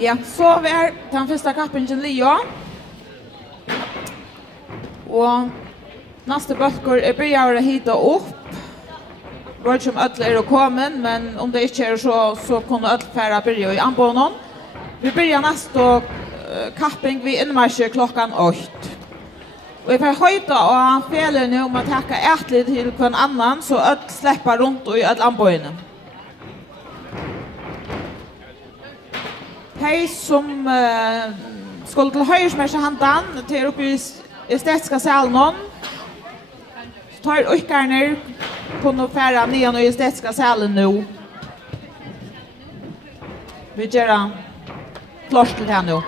Ja, så var den första kappingen Leo. Och nästa böcker är börjar att hitta upp. Vart som öll är kommen, men om det inte är så kommer öll färra börja i anbonen. Vi börjar nästa kapping vid inmarscher klockan 8. Och jag får höjta och fäller nu om att tacka ätligt till på en annan så öll släpper runt och i öll anbonen. Hej som skulle till högersmärshandan till uppe i estetiska salen. Tar ytterligare kunna färra nian och estetiska salen nu. Vi gör klart till här nu.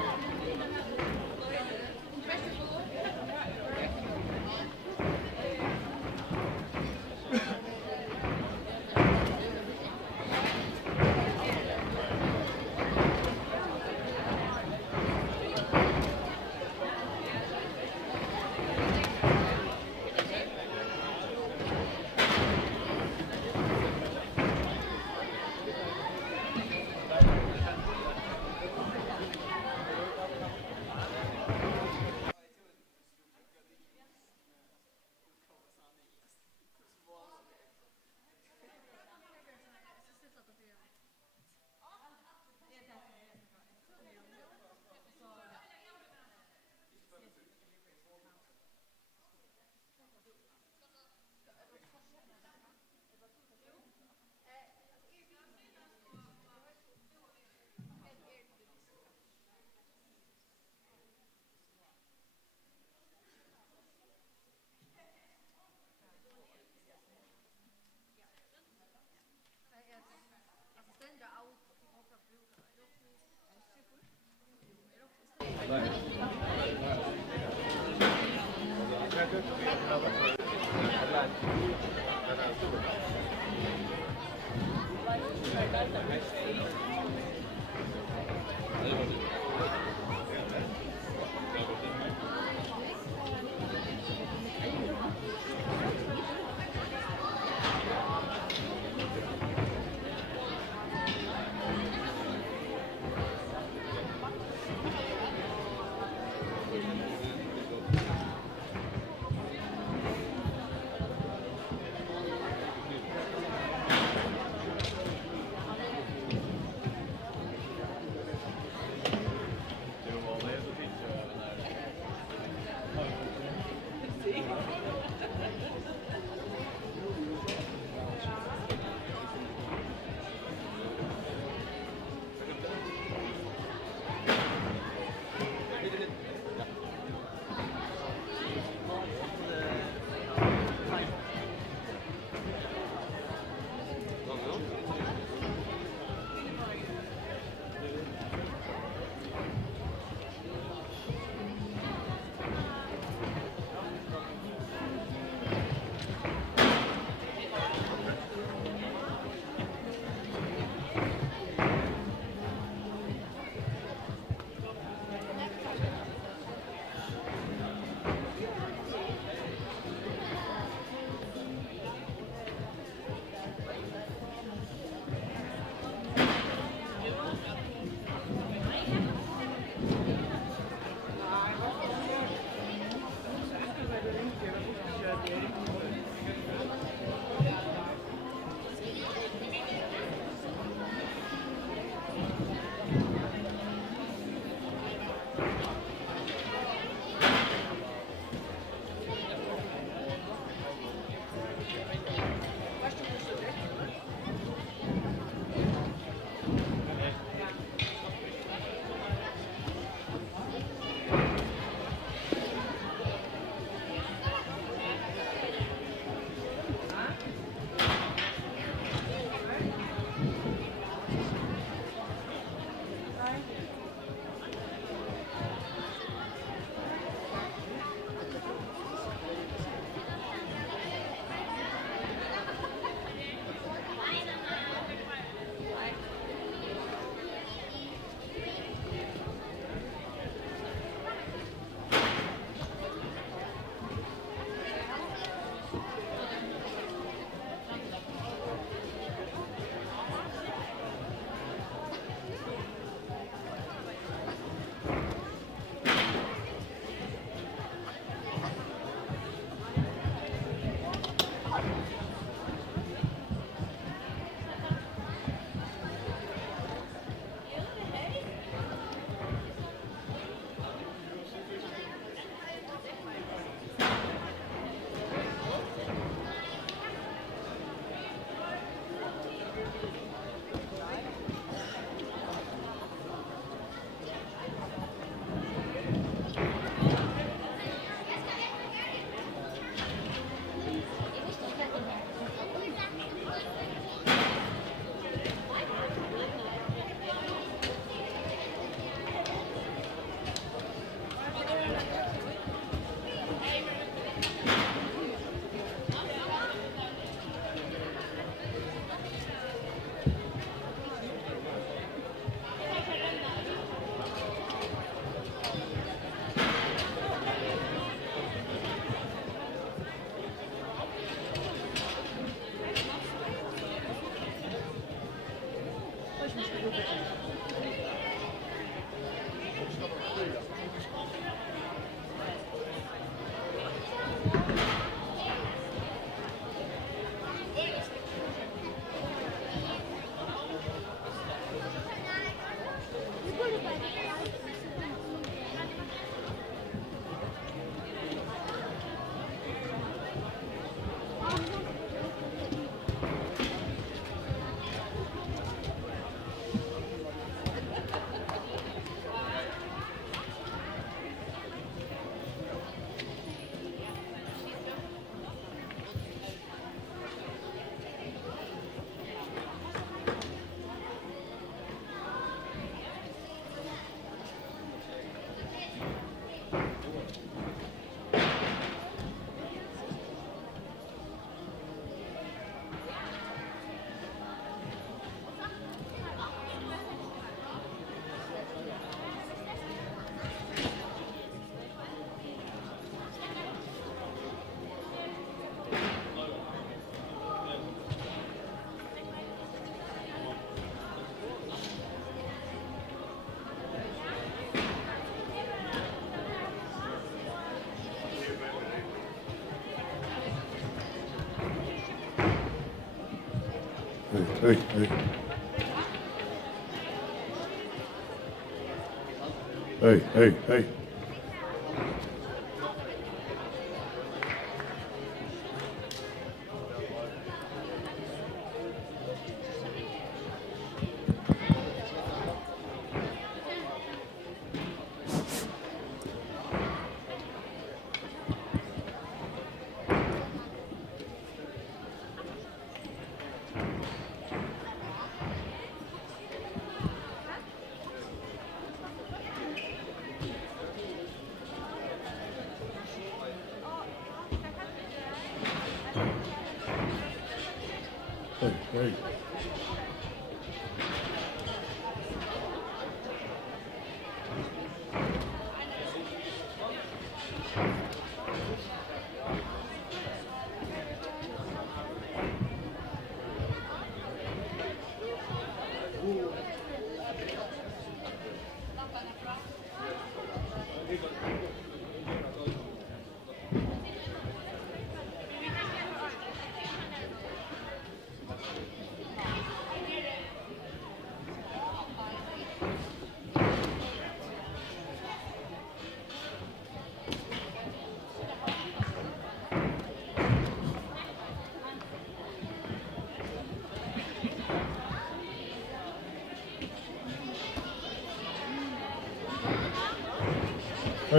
Hey.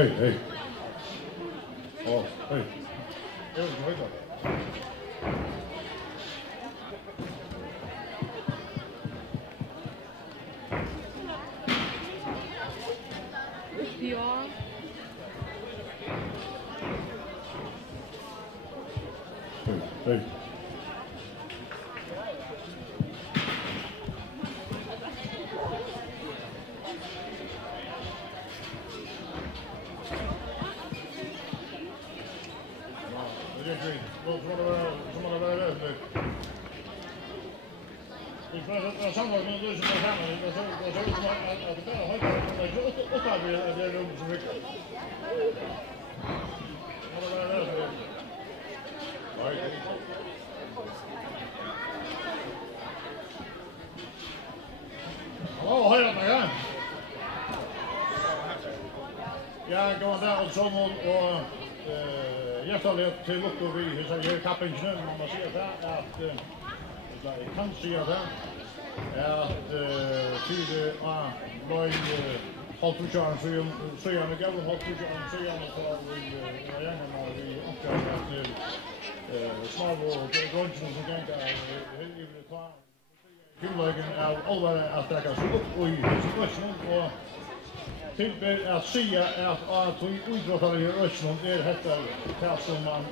Hey. Oh, hey. There's the way Hey. Ja, going down som och hjärtligt till Lotto vi så här kappingen man måste säga att jag kan säga det att tid boy halt du chans så jag med gav halt du chans så jag tar vi gärna vi uppgåva till små och grunge som kan i det kvar himlagen av allvar att ta sig upp och i situationen och Tilber att säga att vi utrotar i Östman detta det som man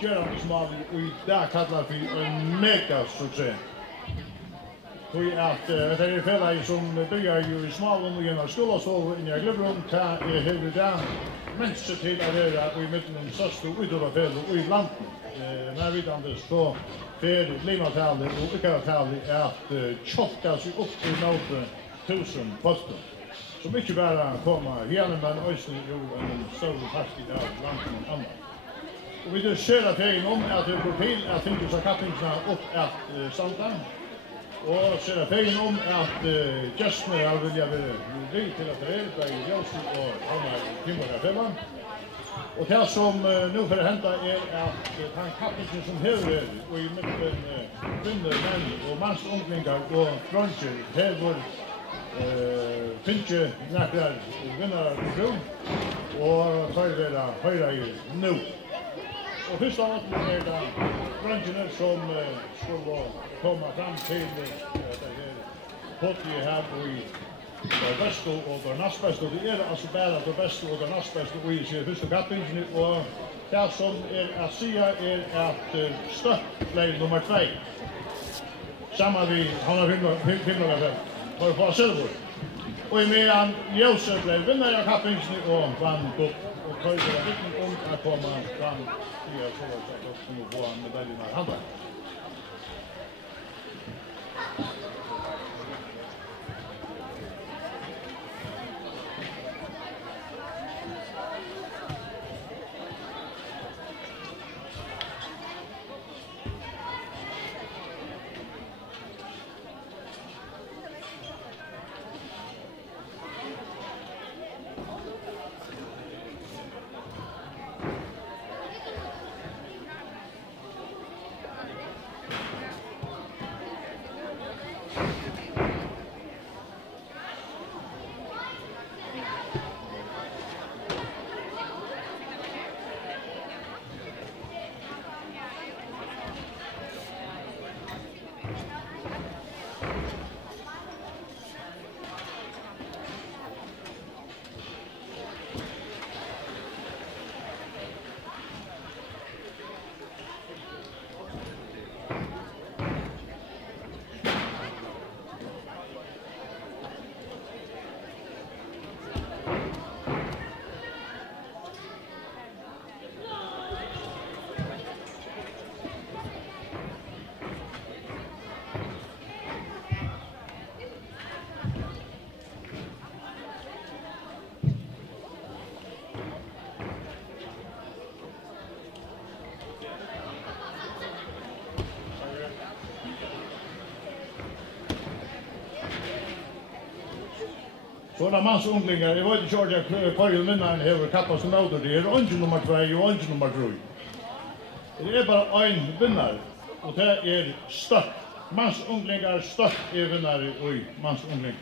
gör som vi där kallar för en mega succé. Vi att det är fälla som börjar ju i Smalum och genom skola så in i Glöbrum ta hela där men så till att det är i mitten så stod utrotar fel och i landet. När vi då så för klimatet och utkaratallet är att chocka sig upp till några 1000 poster. Så mycket bara komma hela men östen ju en stor parti där landet och annat. Och vi då ser att det om att det går till att tänka så kappingarna upp att Santa. Och ser att det om att gästerna har vilja vi till att det är i Josef och komma timmar femman. Och det som nu för hända är att han kappingen som hör och i mitten kvinnor, män och mansånglingar och branscher här finns några vinnare på grund och tar det höra ju nu. Och första av allt är det branscherna som skulle komma fram till det här potty här och i det bästa och det näst bästa. Det är alltså bara det bästa och det näst bästa och i sin första kappingen och det som är att säga är att stöttläge nummer 2 samma vi har vinnare för på silver. Och medan Josef blev vinnare av kappingen och vann upp och höjde riktigt om att komma fram till att få medaljerna i handen. Så är det mans unglingar, jag vet inte om jag kvargen vinnaren har kappat som åter. Det är inte nummer 2 och inte nummer 3. Det är bara en vinnare, och det är stört. Mans unglingar stört är vinnare i mans unglingar.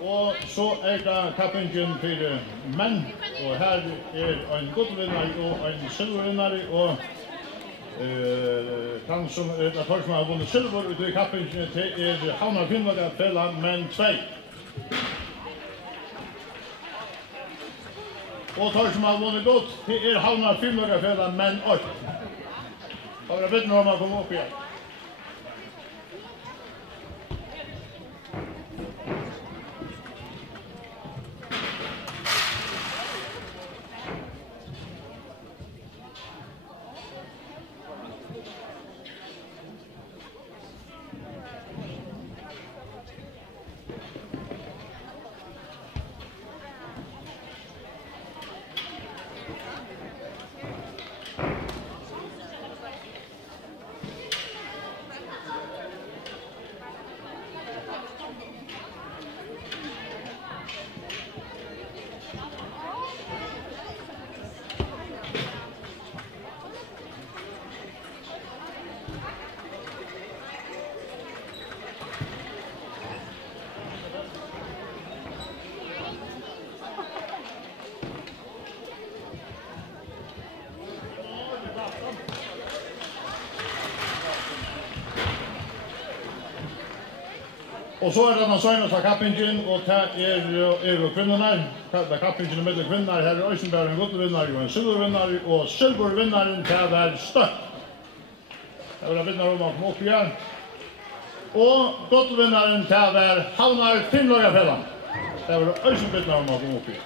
Och så är det kappingen för män, och här är en guldvinnare och en silvervinnare, och han som har vunnit silver ute i kappingen är Havnar Finnlaga fälla män 2. Och tar som har vunnit gott, det är Havnar Finnlaga fälla män 8. Och jag vet inte om man kommer upp igen. Och så är det den senaste kappingen, och det är kvinnorna. Kappingen är med kvinnor. Här är Øysenberg en guldvinnare och en silvervinnare, och silvervinnaren kan vara stött. Det var vinnare om att komma upp igen. Och guldvinnaren kan vara Havnar Finnlaga fällan. Det var Øysenberg om att komma upp igen.